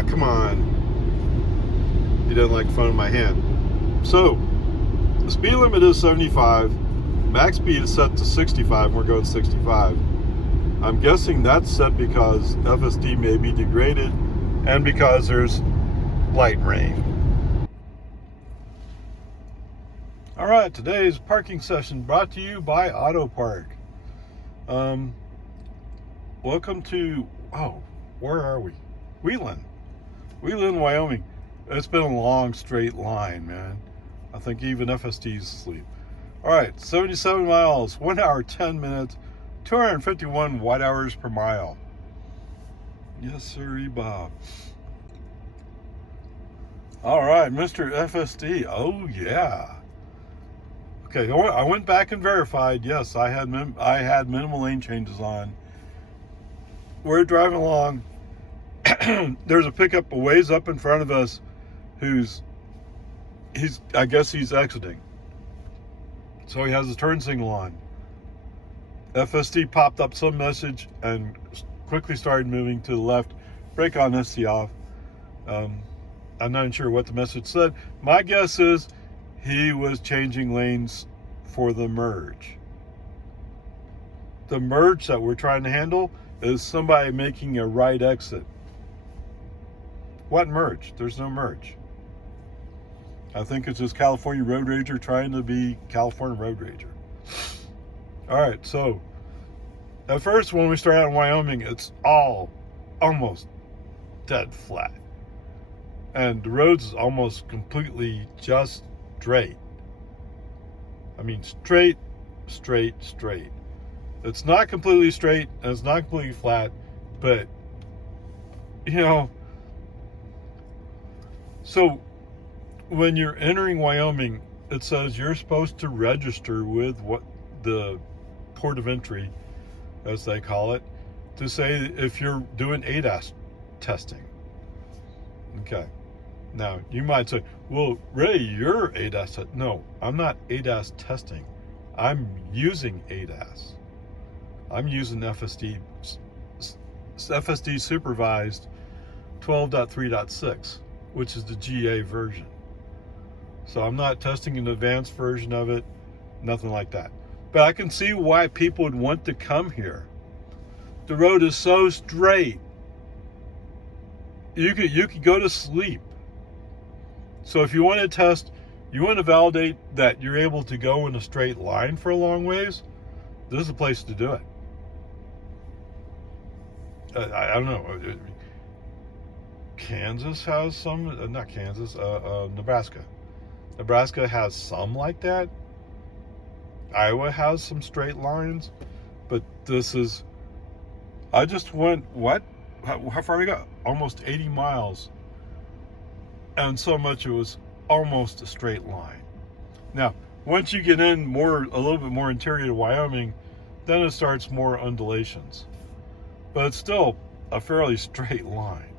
Ah, come on. He doesn't like fun in my hand. So, the speed limit is 75. Max speed is set to 65, and we're going 65. I'm guessing that's set because FSD may be degraded and because there's light rain. All right, today's parking session brought to you by Auto Park. Welcome to, where are we? Wheatland, Wyoming. It's been a long straight line, man. I think even FSD's asleep. All right, 77 miles, 1 hour, 10 minutes, 251 watt hours per mile. Yes, sir, Bob. All right, Mr. FSD. Oh, yeah. Okay, I went back and verified. Yes, I had minimal lane changes on. We're driving along. There's a pickup a ways up in front of us I guess he's exiting. So he has his turn signal on. FSD popped up some message and quickly started moving to the left. Brake on SC off. I'm not sure what the message said. My guess is he was changing lanes for the merge. The merge that we're trying to handle is somebody making a right exit. What merge? There's no merge. I think it's just California Road Rager trying to be California Road Rager. All right, so at first when we start out in Wyoming, it's all almost dead flat. And the road's almost completely just straight. I mean, straight. It's not completely straight and it's not completely flat, but, so when you're entering Wyoming, it says you're supposed to register with what the port of entry, as they call it, to say if you're doing ADAS testing. Okay. Now, you might say, well, Ray, you're ADAS. No, I'm not ADAS testing. I'm using ADAS. I'm using FSD supervised 12.3.6, which is the GA version. So I'm not testing an advanced version of it, nothing like that. But I can see why people would want to come here. The road is so straight. You could go to sleep. So if you want to test, you want to validate that you're able to go in a straight line for a long ways, this is the place to do it. I don't know. Kansas has some, not Kansas, Nebraska. Nebraska has some like that. Iowa has some straight lines, but this is, I just went, how far we got? Almost 80 miles. And so much it was almost a straight line. Now, once you get in a little bit more interior to Wyoming, then it starts more undulations. But it's still a fairly straight line.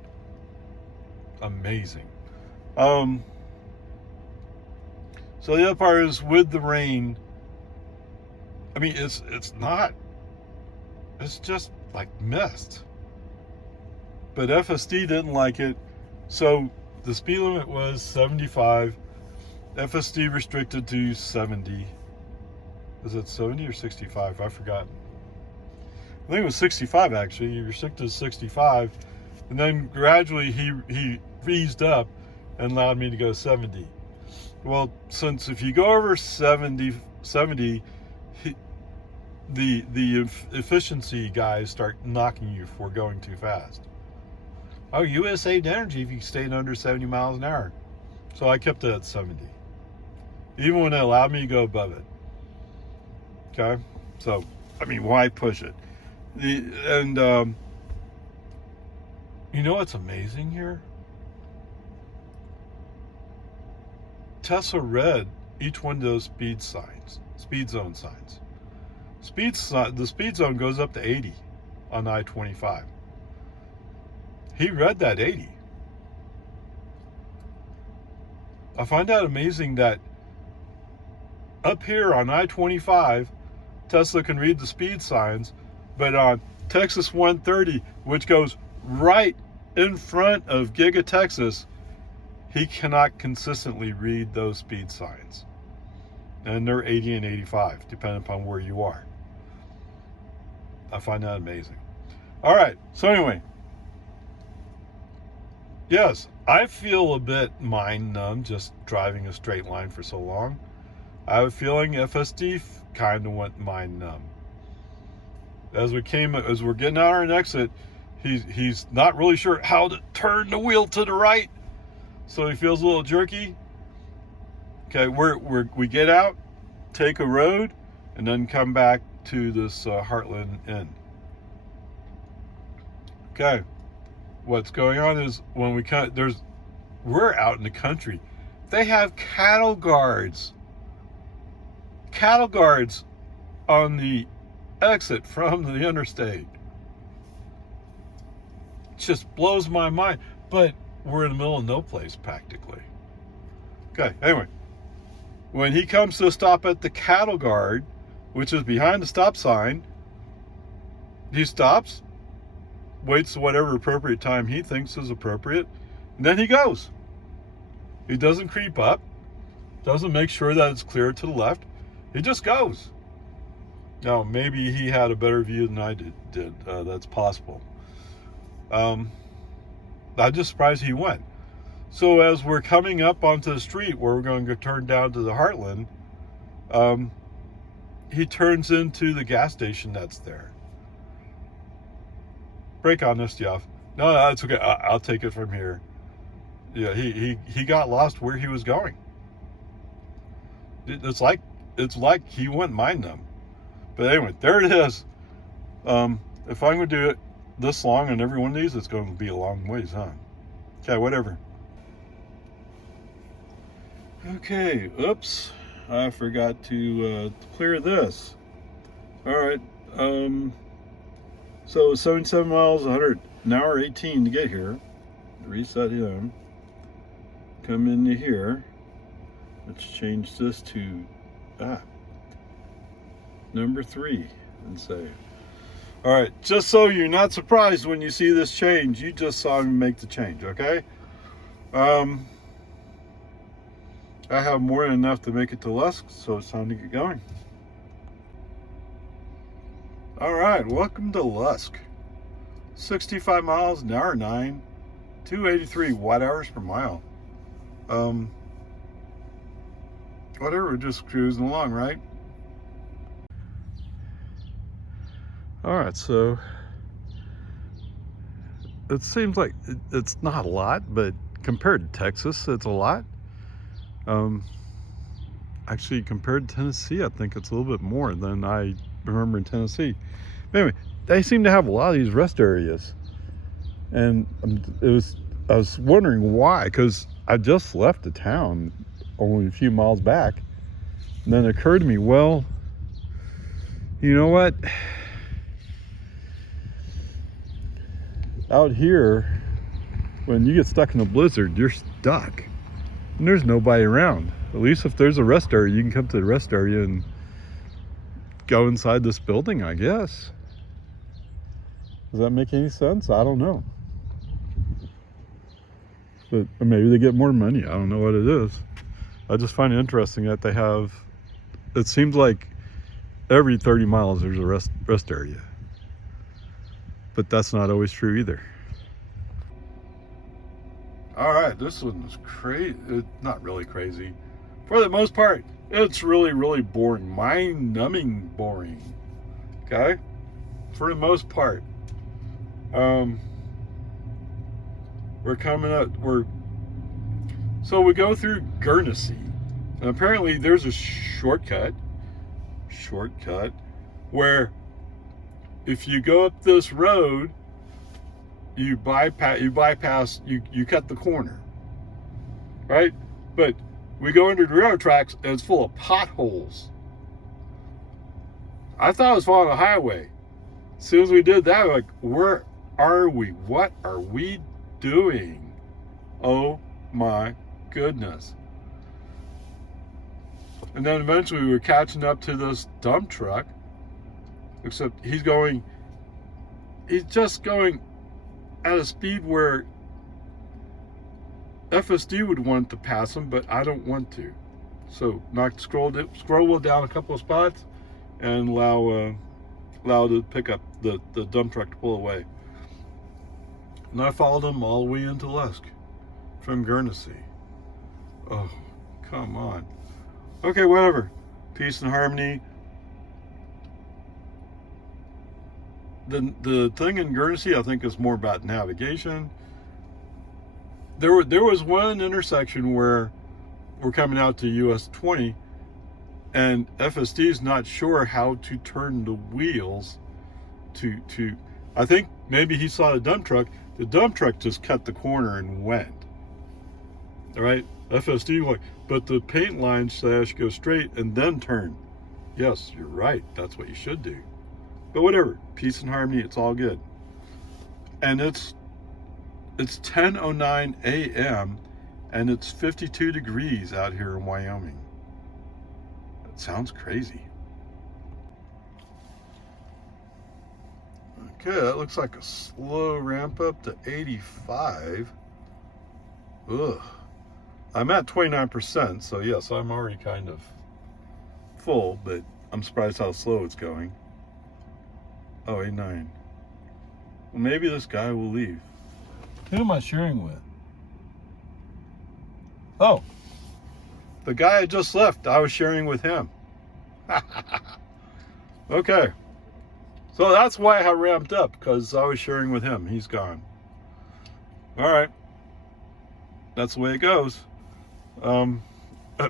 Amazing. So the other part is with the rain. I mean, it's just like mist. But FSD didn't like it, so the speed limit was 75. FSD restricted to 70. Is it 70 or 65? I've forgotten. I think it was 65 actually. He restricted to 65, and then gradually he eased up and allowed me to go 70. Well, since if you go over 70, the efficiency guys start knocking you for going too fast. Oh, you would have saved energy if you stayed under 70 miles an hour. So I kept it at 70. Even when it allowed me to go above it. Okay? So, I mean, why push it? You know what's amazing here? Tesla read each one of those speed zone signs. The speed zone goes up to 80 on I-25. He read that 80. I find that amazing that up here on I-25, Tesla can read the speed signs, but on Texas 130, which goes right in front of Giga Texas, he cannot consistently read those speed signs. And they're 80 and 85, depending upon where you are. I find that amazing. All right, so anyway, yes, I feel a bit mind numb just driving a straight line for so long. I have a feeling FSD kind of went mind numb. As we're getting out our exit, he's not really sure how to turn the wheel to the right, so he feels a little jerky. Okay, we get out, take a road, and then come back to this Heartland Inn. Okay, what's going on is when we're out in the country. They have cattle guards on the exit from the interstate. It just blows my mind. But we're in the middle of no place practically. Okay, anyway, when he comes to stop at the cattle guard, which is behind the stop sign, he stops, waits whatever appropriate time he thinks is appropriate, and then he goes. He doesn't creep up, doesn't make sure that it's clear to the left. He just goes. Now, maybe he had a better view than I did. That's possible. I'm just surprised he went. So as we're coming up onto the street where we're going to turn down to the Heartland, he turns into the gas station that's there. Brake on this, Jeff. No, that's okay. I'll take it from here. Yeah, he got lost where he was going. It's like he went mind numb. But anyway, there it is. If I'm going to do it this long on every one of these, it's going to be a long ways, huh? Okay, whatever. Okay, oops. I forgot to clear this. All right. So 77 miles, 100 an hour, 18 to get here. Reset him. Come into here. Let's change this to number 3 and save. All right, just so you're not surprised when you see this change, you just saw me make the change, okay? I have more than enough to make it to Lusk, so it's time to get going. All right, welcome to Lusk. 65 miles an hour, 9, 283 watt-hours per mile. Whatever, we're just cruising along, right? All right, so it seems like it's not a lot, but compared to Texas, it's a lot. Actually, compared to Tennessee, I think it's a little bit more than I remember in Tennessee. Anyway, they seem to have a lot of these rest areas, and I was wondering why, because I just left the town only a few miles back, and then it occurred to me, well, you know what? Out here, when you get stuck in a blizzard, you're stuck, and there's nobody around. At least if there's a rest area, you can come to the rest area and go inside this building, I guess. Does that make any sense? I don't know. But maybe they get more money. I don't know what it is. I just find it interesting that they have, it seems like every 30 miles there's a rest area. But that's not always true either. All right, this one's crazy. Not really crazy. For the most part, it's really, really boring. Mind-numbing boring. Okay? For the most part. We're coming up, so we go through Guernsey. And apparently there's a shortcut where if you go up this road, you bypass, you cut the corner, right? But we go under the railroad tracks and it's full of potholes. I thought I was following a highway. As soon as we did that, we're like, where are we? What are we doing? Oh my goodness. And then eventually we were catching up to this dump truck, except he's just going at a speed where FSD would want to pass him, but I don't want to. So scroll wheel down a couple of spots and allow to pick up the dump truck to pull away. And I followed him all the way into Lusk from Guernsey. Oh, come on. Okay, whatever. Peace and harmony. The thing in Guernsey, I think, is more about navigation. There was one intersection where we're coming out to US 20, and FSD is not sure how to turn the wheels to. I think maybe he saw the dump truck. The dump truck just cut the corner and went. All right, FSD like, but the paint line says go straight and then turn. Yes, you're right. That's what you should do. But whatever, peace and harmony. It's all good. And it's 10:09 a.m. and it's 52 degrees out here in Wyoming. That sounds crazy. Okay, that looks like a slow ramp up to 85. Ugh. I'm at 29%, so yes, I'm already kind of full, but I'm surprised how slow it's going. Oh, 89. Well, maybe this guy will leave. Who am I sharing with? Oh, the guy I just left, I was sharing with him. Okay. So that's why I ramped up, because I was sharing with him. He's gone. All right. That's the way it goes.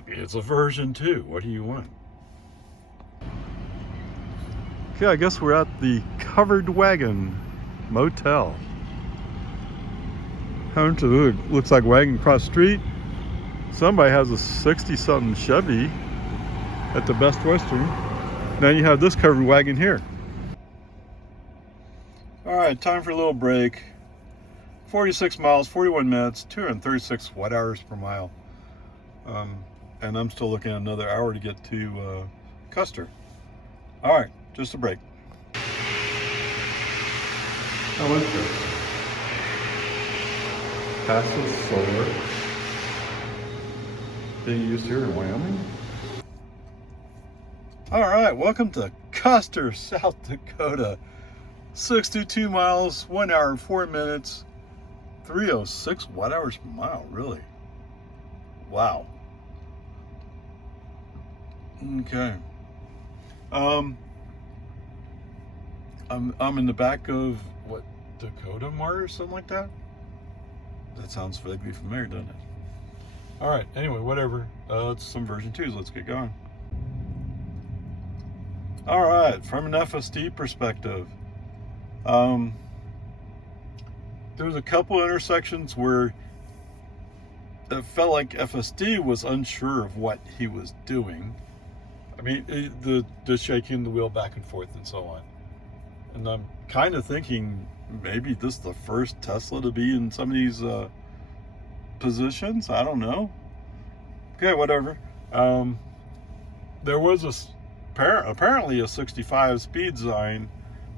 It's a version 2. What do you want? Okay, I guess we're at the Covered Wagon Motel. Looks like wagon across the street. Somebody has a 60-something Chevy at the Best Western. Now you have this covered wagon here. All right, time for a little break. 46 miles, 41 minutes, 236 watt hours per mile. And I'm still looking at another hour to get to Custer. All right, just a break. How interesting. Passive solar being used here in Wyoming. All right, welcome to Custer, South Dakota. 62 miles, 1 hour and 4 minutes, 306 watt hours per mile, really. Wow. Okay. I'm in the back of what, Dakota Mart or something like that? That sounds vaguely familiar, doesn't it? All right, anyway, whatever. It's some version 2s. Let's get going. All right, from an FSD perspective, there's a couple intersections where it felt like FSD was unsure of what he was doing. I mean, the shaking the wheel back and forth and so on. And I'm kind of thinking maybe this is the first Tesla to be in some of these positions. I don't know. Okay, whatever. There was apparently a 65 speed sign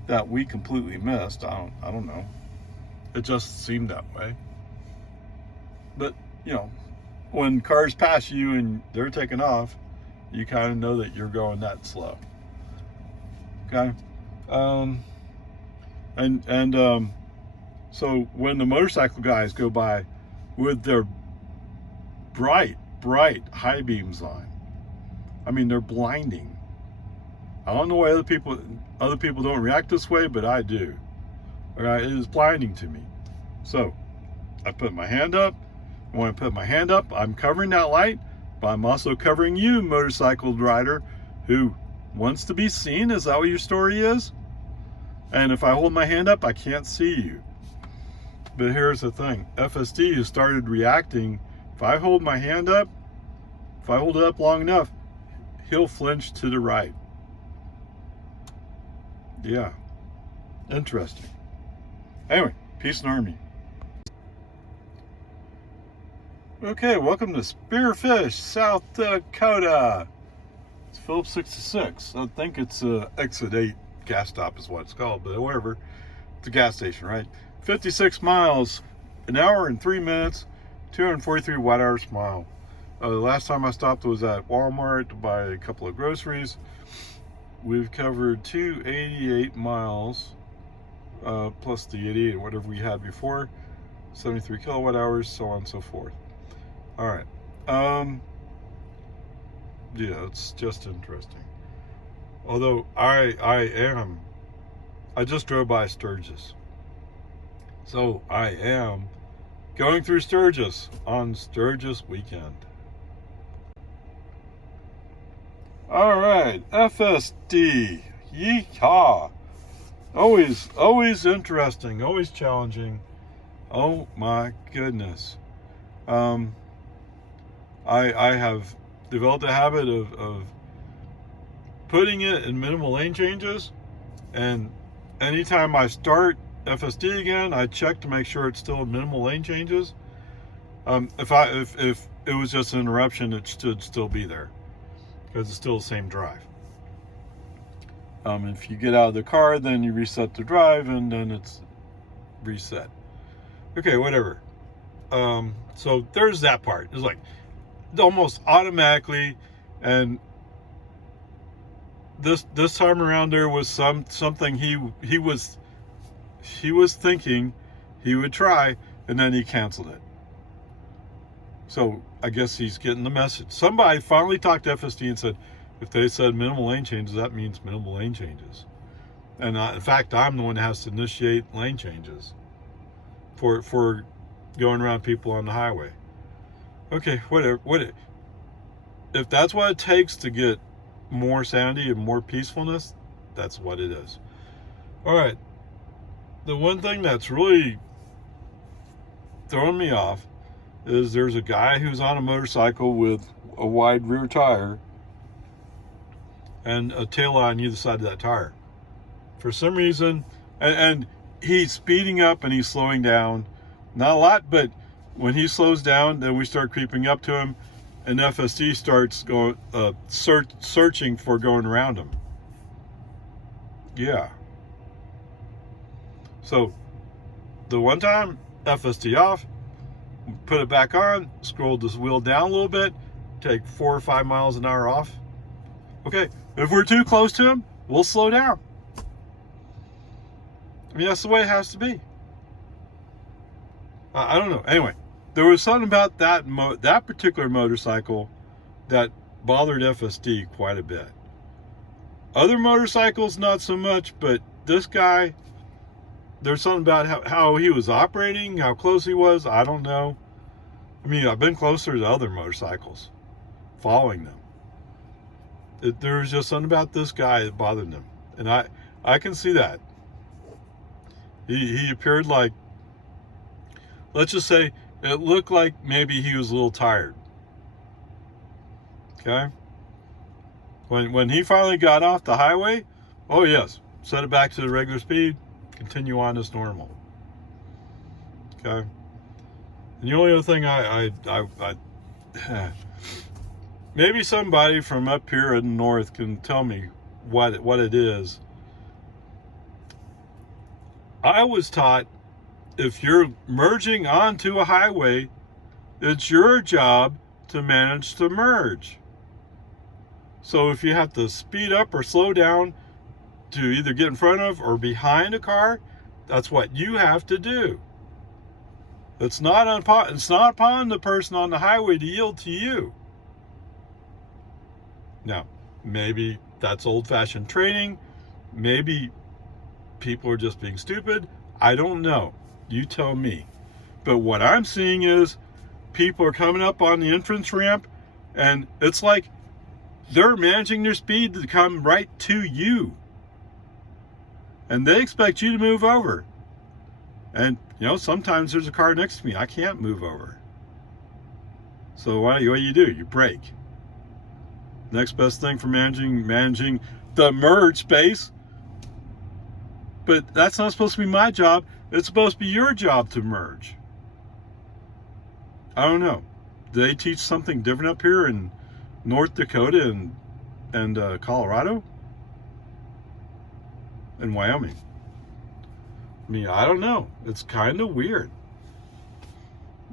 that we completely missed. I don't know. It just seemed that way. But, you know, when cars pass you and they're taking off, you kind of know that you're going that slow. Okay? So when the motorcycle guys go by with their bright high beams on, I mean, they're blinding. I don't know why other people don't react this way, but I do. Okay, it is blinding to me. So I put my hand up. When I put my hand up, I'm covering that light, but I'm also covering you, motorcycle rider, who wants to be seen. Is that what your story is? And if I hold my hand up, I can't see you. But here's the thing. FSD has started reacting. If I hold my hand up, if I hold it up long enough, he'll flinch to the right. Yeah. Interesting. Anyway, peace and harmony. Okay, welcome to Spearfish, South Dakota. It's Phillips 66. I think it's Exit 8 gas stop is what it's called, but whatever. It's a gas station, right? 56 miles, an hour and 3 minutes, 243 watt hours per mile. The last time I stopped was at Walmart to buy a couple of groceries. We've covered 288 miles, plus the 88, whatever we had before, 73 kilowatt hours, so on and so forth. All right. Yeah, it's just interesting. Although I just drove by Sturgis. So I am going through Sturgis on Sturgis weekend. All right, FSD. Yeehaw. Always interesting, always challenging. Oh my goodness. I have developed a habit of putting it in minimal lane changes, and anytime I start FSD again, I check to make sure it's still in minimal lane changes. If it was just an interruption, it should still be there because it's still the same drive. If you get out of the car, then you reset the drive, and then it's reset. Okay, whatever. So there's that part. It's like almost automatically, and this time around there was something he was thinking he would try, and then he canceled it. So I guess he's getting the message. Somebody finally talked to FSD and said, if they said minimal lane changes, that means minimal lane changes. And in fact, I'm the one that has to initiate lane changes for going around people on the highway. Okay, whatever. If that's what it takes to get more sanity and more peacefulness, that's what it is. All right. The one thing that's really throwing me off is there's a guy who's on a motorcycle with a wide rear tire and a tail light on either side of that tire. For some reason, and he's speeding up and he's slowing down. Not a lot, but when he slows down, then we start creeping up to him, and FSD starts going searching for going around him. Yeah. So the one time, FSD off, put it back on, scroll this wheel down a little bit, take 4 or 5 miles an hour off. Okay, if we're too close to him, we'll slow down. I mean, that's the way it has to be. I don't know. Anyway, there was something about that particular motorcycle that bothered FSD quite a bit. Other motorcycles, not so much, but this guy, there's something about how he was operating, how close he was. I don't know. I mean, I've been closer to other motorcycles, following them. There was just something about this guy that bothered him, and I can see that. He appeared like, let's just say, it looked like maybe he was a little tired. Okay? When he finally got off the highway, oh yes, set it back to the regular speed, continue on as normal. Okay? And the only other thing I maybe somebody from up here in the north can tell me what it is. I was taught if you're merging onto a highway, it's your job to manage the merge. So if you have to speed up or slow down to either get in front of or behind a car, that's what you have to do. It's not upon the person on the highway to yield to you. Now, maybe that's old-fashioned training. Maybe people are just being stupid. I don't know. You tell me. But what I'm seeing is people are coming up on the entrance ramp, and it's like they're managing their speed to come right to you. And they expect you to move over. And, sometimes there's a car next to me. I can't move over. So what do you do? You brake. Next best thing for managing the merge space. But that's not supposed to be my job. It's supposed to be your job to merge. I don't know. Do they teach something different up here in North Dakota and Colorado? And Wyoming. I mean, I don't know. It's kind of weird.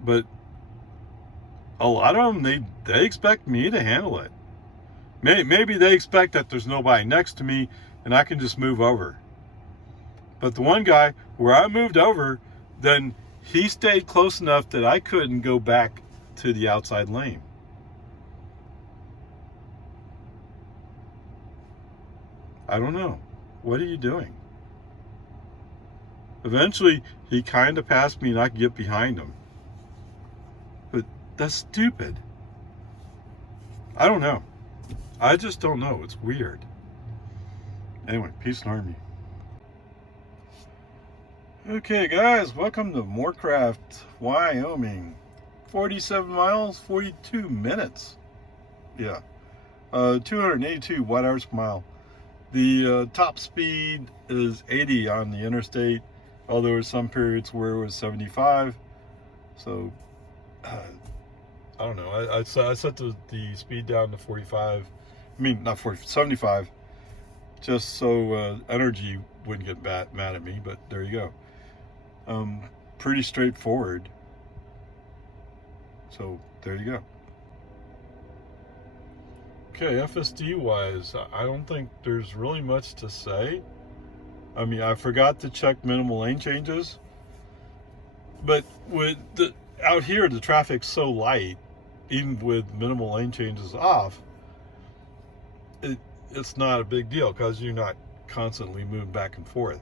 But a lot of them, they expect me to handle it. Maybe they expect that there's nobody next to me and I can just move over. But the one guy, where I moved over, then he stayed close enough that I couldn't go back to the outside lane. I don't know. What are you doing? Eventually, he kind of passed me and I could get behind him. But that's stupid. I don't know. I just don't know. It's weird. Anyway, peace and harmony. Okay, guys, welcome to Morcroft, Wyoming. 47 miles, 42 minutes. Yeah. 282 watt hours per mile. The top speed is 80 on the interstate, although there were some periods where it was 75. So, I don't know. I set the speed down to 45. I mean, not 40, 75. Just so energy wouldn't get mad at me, but there you go. Pretty straightforward. So there you go. Okay, FSD wise, I don't think there's really much to say. I mean, I forgot to check minimal lane changes, but out here the traffic's so light, even with minimal lane changes off, it's not a big deal because you're not constantly moving back and forth.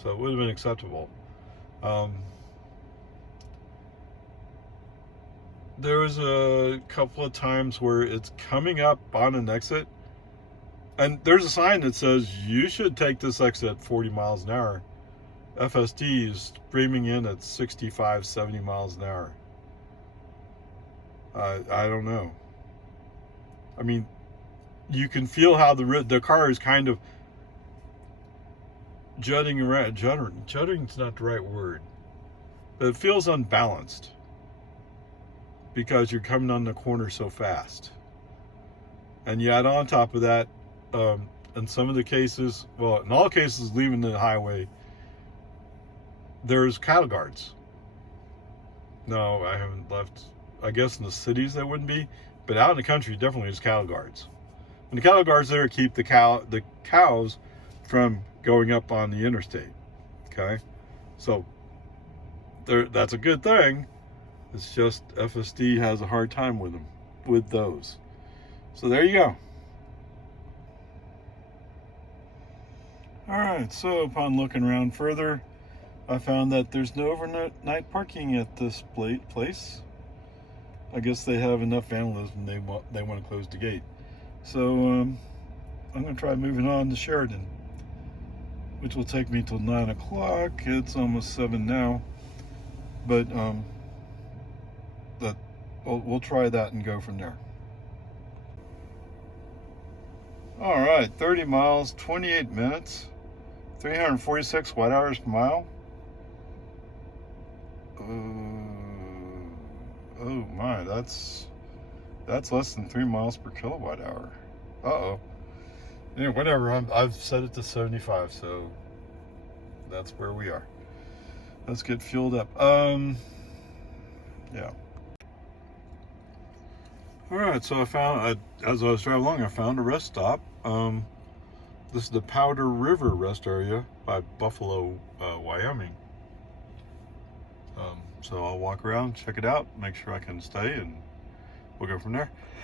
So it would have been acceptable. There was a couple of times where it's coming up on an exit, and there's a sign that says you should take this exit at 40 miles an hour. FSD is streaming in at 65, 70 miles an hour. I don't know. I mean, you can feel how the car is kind of jutting around. Jutting's not the right word, but it feels unbalanced because you're coming on the corner so fast. And yet on top of that, in some of the cases, well, in all cases leaving the highway, there's cattle guards. No, I haven't left. I guess in the cities there wouldn't be, but out in the country definitely there's cattle guards. And the cattle guards there keep the cows from going up on the interstate. Okay, so that's a good thing. It's just FSD has a hard time with those. So there you go. All right, so upon looking around further, I found that there's no overnight parking at this place. I guess they have enough vandalism. They want to close the gate. So I'm going to try moving on to Sheridan, which will take me till 9 o'clock. It's almost 7 now, but we'll try that and go from there. All right, 30 miles, 28 minutes, 346 watt hours per mile. Oh my, that's less than 3 miles per kilowatt hour. Uh-oh. Yeah, whatever. I've set it to 75, so that's where we are. Let's get fueled up. Yeah. All right, so I found, as I was driving along, I found a rest stop. This is the Powder River rest area by Buffalo, Wyoming. So I'll walk around, check it out, make sure I can stay, and we'll go from there.